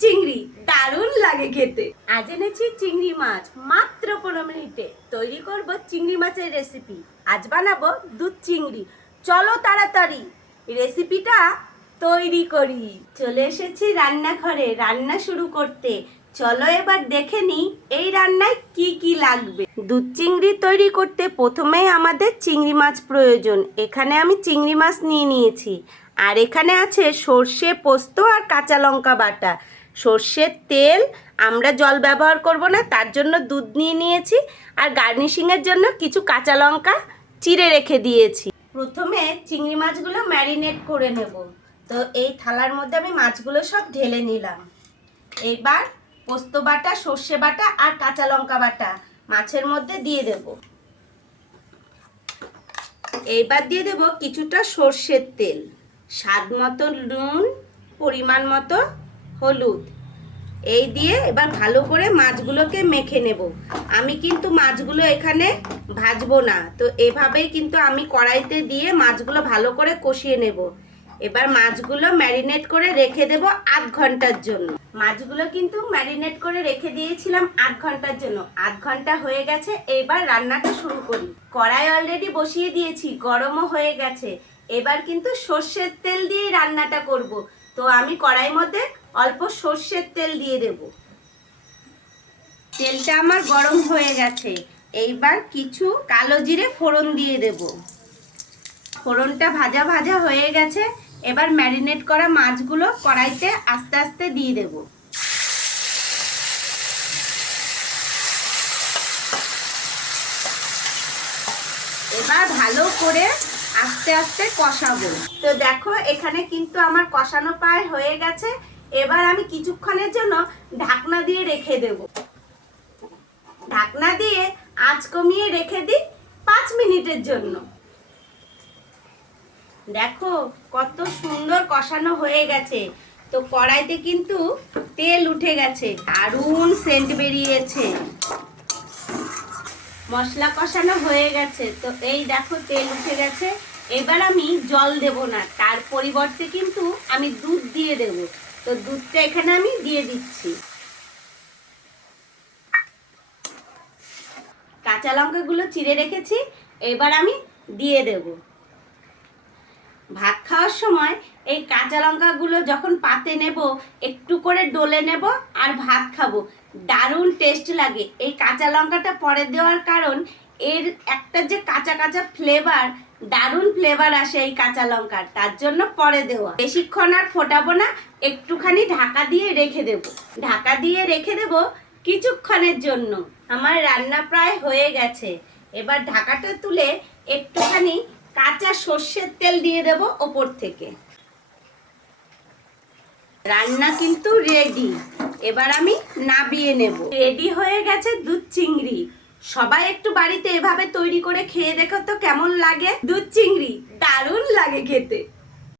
চিংড়ি দারুণ লাগে খেতে। আজ এনেছি চিংড়ি মাছ, মাত্র 15 মিনিটে তৈরি করব চিংড়ি মাছের রেসিপি। আজ বানাবো দুধ চিংড়ি। চলো তাড়াতাড়ি রেসিপিটা তৈরি করি। চলে এসেছি রান্নাঘরে রান্না শুরু করতে। চলো এবার দেখে নিই এই রান্নায় কি কি লাগবে। দুধ চিংড়ি তৈরি করতে প্রথমেই আমাদের চিংড়ি মাছ প্রয়োজন। এখানে আমি চিংড়ি মাছ নিয়ে নিয়েছি। আর এখানে আছে সর্ষে, পোস্ত আর কাঁচা লঙ্কা বাটা। সর্ষের তেল, আমরা জল ব্যবহার করব না, তার জন্য দুধ নিয়ে নিয়েছি। আর গার্নিশিংয়ের জন্য কিছু কাঁচা লঙ্কা চিড়ে রেখে দিয়েছি। প্রথমে চিংড়ি মাছগুলো ম্যারিনেট করে নেব। তো এই থালার মধ্যে আমি মাছগুলো সব ঢেলে নিলাম। এবার পোস্ত বাটা, সর্ষে বাটা আর কাঁচা লঙ্কা বাটা মাছের মধ্যে দিয়ে দেব। এইবার দিয়ে দেব কিছুটা সর্ষের তেল, স্বাদ মতো নুন, পরিমাণ মতো হলুদ। এই দিয়ে এবার ভালো করে মাছগুলোকে মেখে নেব। আমি কিন্তু মাছগুলো এখানে ভাজবো না, তো এভাবেই কিন্তু আমি কড়াইতে দিয়ে মাছগুলো ভালো করে কষিয়ে নেব। এবার মাছগুলো ম্যারিনেট করে রেখে দেব আধ ঘন্টার জন্য। মাছগুলো কিন্তু ম্যারিনেট করে রেখে দিয়েছিলাম আধ ঘন্টার জন্য। আধ ঘন্টা হয়ে গেছে, এবার রান্নাটা শুরু করি। কড়াই অলরেডি বসিয়ে দিয়েছি, গরমও হয়ে গেছে। এবার কিন্তু সর্ষের তেল দিয়ে রান্নাটা করব। তো আমি কড়াইয়ের মধ্যে অল্প সর্ষের তেল দিয়ে দেব। তেলটা আমার গরম হয়ে গেছে। এইবার কিছু কালো জিরে ফোড়ন দিয়ে দেব। ফোড়নটা ভাজা ভাজা হয়ে গেছে। এবার ম্যারিনেট করা মাছগুলো কড়াইতে আস্তে আস্তে দিয়ে দেব। এবার ভালো করে আস্তে আস্তে কষাবো। তো দেখো এখানে কিন্তু আমার কষানো প্রায় হয়ে গেছে। এবার আমি কিছুক্ষণের জন্য ঢাকনা দিয়ে রেখে দেব। ঢাকনা দিয়ে আঁচ কমিয়ে রেখে দিই 5 মিনিটের জন্য। দেখো কত সুন্দর কষানো হয়ে গেছে। তো কড়াইতে কিন্তু তেল উঠে গেছে, দারুণ সেন্ট বেরিয়েছে। মশলা কষানো হয়ে গেছে। তো এই দেখো তেল উঠে গেছে। এবার আমি জল দেব না, তার পরিবর্তে কিন্তু আমি দুধ দিয়ে দেব। তো দুধটা এখানে আমি দিয়ে দিচ্ছি। কাঁচা লঙ্কাগুলো চিড়ে রেখেছি, এবার আমি দিয়ে দেব। ভাত খাওয়ার সময় এই কাঁচা লঙ্কাগুলো যখন পাতে নেব, একটু করে ডলে নেব আর ভাত খাবো, দারুণ টেস্ট লাগে। এই কাঁচা লঙ্কাটা পরে দেওয়ার কারণ এর একটা যে কাঁচা কাঁচা ফ্লেভার, দারুণ ফ্লেভার আসে এই কাঁচা লঙ্কার, তার জন্য পরে দেওয়া। বেশিক্ষণ আর ফোটাবো না, একটুখানি ঢাকা দিয়ে রেখে দেব। ঢাকা দিয়ে রেখে দেব কিছুক্ষণের জন্য। আমার রান্না প্রায় হয়ে গেছে। এবার ঢাকাটা তুলে একটুখানি কাঁচা সর্ষের তেল দিয়ে দেব ওপর থেকে। রান্না কিন্তু রেডি। এবার আমি নাবিয়ে নেব। রেডি হয়ে গেছে দুধ চিংড়ি। সবাই একটু বাড়িতে এভাবে তৈরি করে খেয়ে দেখো তো কেমন লাগে। দুধ চিংড়ি দারুণ লাগে খেতে।